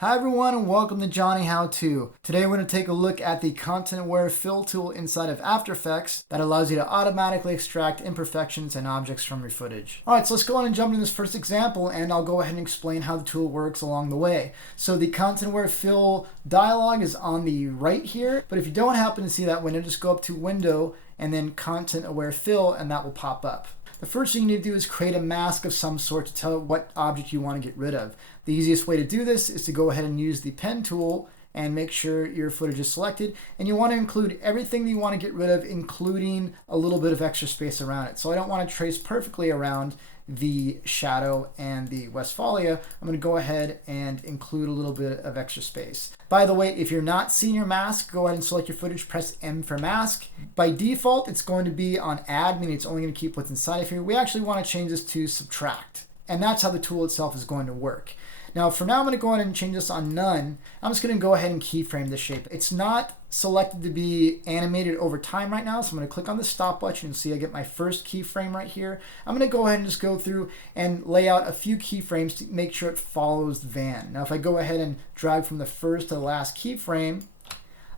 Hi everyone and welcome to Johnny How To. Today we're going to take a look at the Content Aware Fill tool inside of After Effects that allows you to automatically extract imperfections and objects from your footage. Alright, so let's go on and jump into this first example and I'll go ahead and explain how the tool works along the way. So the Content Aware Fill dialog is on the right here, but if you don't happen to see that window, just go up to Window and then Content Aware Fill and that will pop up. The first thing you need to do is create a mask of some sort to tell it what object you want to get rid of. The easiest way to do this is to go ahead and use the pen tool and make sure your footage is selected. And you want to include everything that you want to get rid of, including a little bit of extra space around it. So I don't want to trace perfectly around the shadow and the Westphalia. I'm going to go ahead and include a little bit of extra space. By the way, if you're not seeing your mask, go ahead and select your footage, press M for mask. By default, it's going to be on add, meaning it's only going to keep what's inside of here. We actually want to change this to subtract. And that's how the tool itself is going to work. Now for now, I'm going to go ahead and change this on none. I'm just going to go ahead and keyframe this shape. It's not selected to be animated over time right now, so I'm going to click on the stopwatch. You can see I get my first keyframe right here. I'm going to go ahead and just go through and lay out a few keyframes to make sure it follows the van. Now if I go ahead and drag from the first to the last keyframe,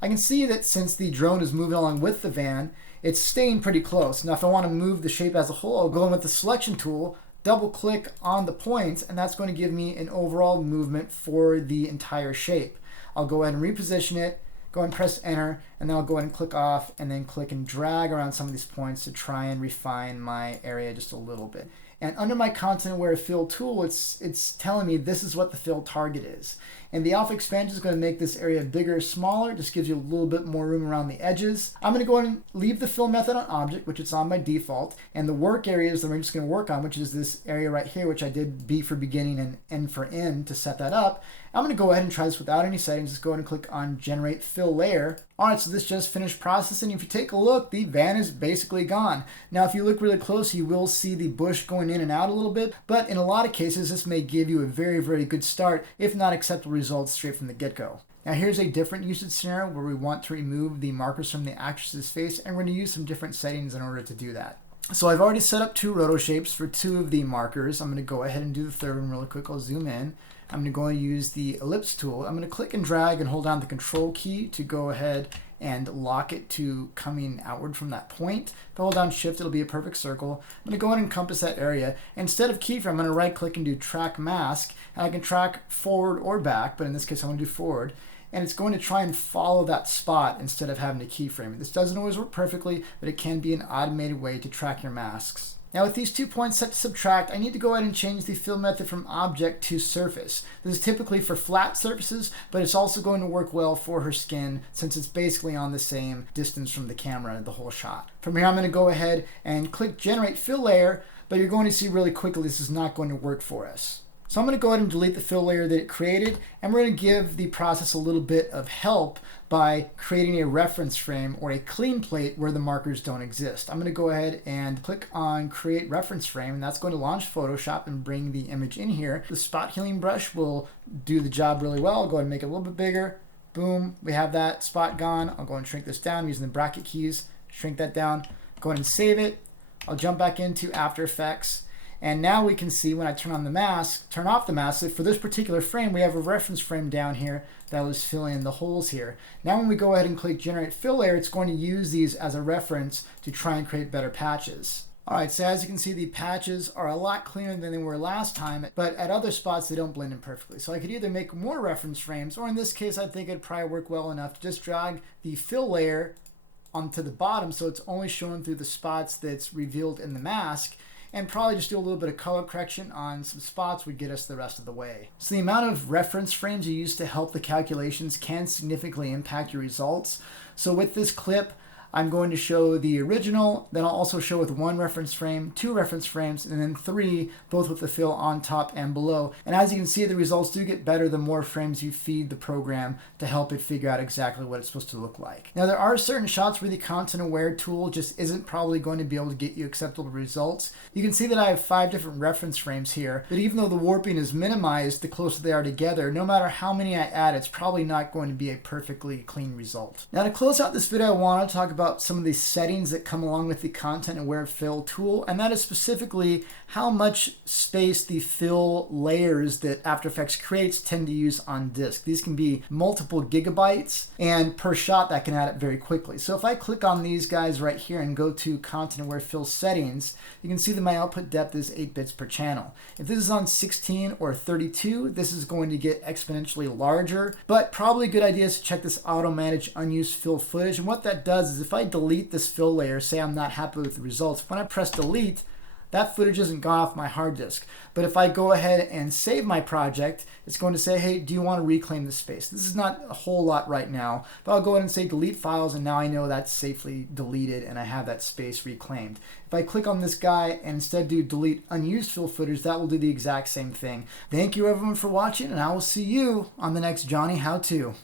I can see that since the drone is moving along with the van, it's staying pretty close. Now if I want to move the shape as a whole, I'll go in with the selection tool, double click on the points, and that's going to give me an overall movement for the entire shape. I'll go ahead and reposition it, go and press enter, and then I'll go ahead and click off and then click and drag around some of these points to try and refine my area just a little bit. And under my Content Aware Fill tool, it's telling me this is what the fill target is. And the alpha expansion is going to make this area bigger or smaller. It just gives you a little bit more room around the edges. I'm going to go ahead and leave the fill method on object, which is on by default. And the work areas that we're just going to work on, which is this area right here, which I did B for beginning and N for end to set that up. I'm going to go ahead and try this without any settings. Just go ahead and click on Generate Fill Layer. Alright, so this just finished processing. If you take a look, the van is basically gone. Now if you look really close, you will see the bush going in and out a little bit, but in a lot of cases, this may give you a very, very good start, if not acceptable results straight from the get-go. Now here's a different usage scenario where we want to remove the markers from the actress's face, and we're going to use some different settings in order to do that. So I've already set up two roto shapes for two of the markers. I'm going to go ahead and do the third one really quick. I'll zoom in. I'm going to go and use the ellipse tool. I'm going to click and drag and hold down the control key to go ahead and lock it to coming outward from that point. If I hold down shift, it'll be a perfect circle. I'm going to go ahead and encompass that area. Instead of keyframe, I'm going to right click and do track mask. And I can track forward or back, but in this case I want to do forward. And it's going to try and follow that spot instead of having to keyframe it. This doesn't always work perfectly, but it can be an automated way to track your masks. Now with these 2 points set to subtract, I need to go ahead and change the fill method from object to surface. This is typically for flat surfaces, but it's also going to work well for her skin since it's basically on the same distance from the camera, the whole shot. From here I'm going to go ahead and click Generate Fill Layer, but you're going to see really quickly this is not going to work for us. So I'm going to go ahead and delete the fill layer that it created, and we're going to give the process a little bit of help by creating a reference frame or a clean plate where the markers don't exist. I'm going to go ahead and click on Create Reference Frame, and that's going to launch Photoshop and bring the image in here. The spot healing brush will do the job really well. I'll go ahead and make it a little bit bigger. Boom, we have that spot gone. I'll go and shrink this down using the bracket keys. Shrink that down. Go ahead and save it. I'll jump back into After Effects. And now we can see when I turn on the mask, turn off the mask, that for this particular frame, we have a reference frame down here that was filling in the holes here. Now when we go ahead and click Generate Fill Layer, it's going to use these as a reference to try and create better patches. Alright, so as you can see, the patches are a lot cleaner than they were last time, but at other spots, they don't blend in perfectly. So I could either make more reference frames, or in this case, I think it'd probably work well enough to just drag the fill layer onto the bottom so it's only showing through the spots that's revealed in the mask, and probably just do a little bit of color correction on some spots would get us the rest of the way. So the amount of reference frames you use to help the calculations can significantly impact your results. So with this clip, I'm going to show the original, then I'll also show with 1 reference frame, 2 reference frames, and then 3, both with the fill on top and below. And as you can see, the results do get better the more frames you feed the program to help it figure out exactly what it's supposed to look like. Now there are certain shots where the Content Aware tool just isn't probably going to be able to get you acceptable results. You can see that I have 5 different reference frames here, but even though the warping is minimized the closer they are together, no matter how many I add, it's probably not going to be a perfectly clean result. Now to close out this video, I want to talk about about some of the settings that come along with the Content Aware Fill tool, and that is specifically how much space the fill layers that After Effects creates tend to use on disk. These can be multiple gigabytes, and per shot that can add up very quickly. So if I click on these guys right here and go to Content Aware Fill settings, you can see that my output depth is 8 bits per channel. If this is on 16 or 32, this is going to get exponentially larger, but probably a good idea is to check this auto manage unused fill footage. And what that does is if I delete this fill layer, say I'm not happy with the results, when I press delete, that footage isn't gone off my hard disk. But if I go ahead and save my project, it's going to say, hey, do you want to reclaim the space? This is not a whole lot right now, but I'll go ahead and say delete files, and now I know that's safely deleted and I have that space reclaimed. If I click on this guy and instead do delete unused fill footage, that will do the exact same thing. Thank you everyone for watching, and I will see you on the next Johnny How To.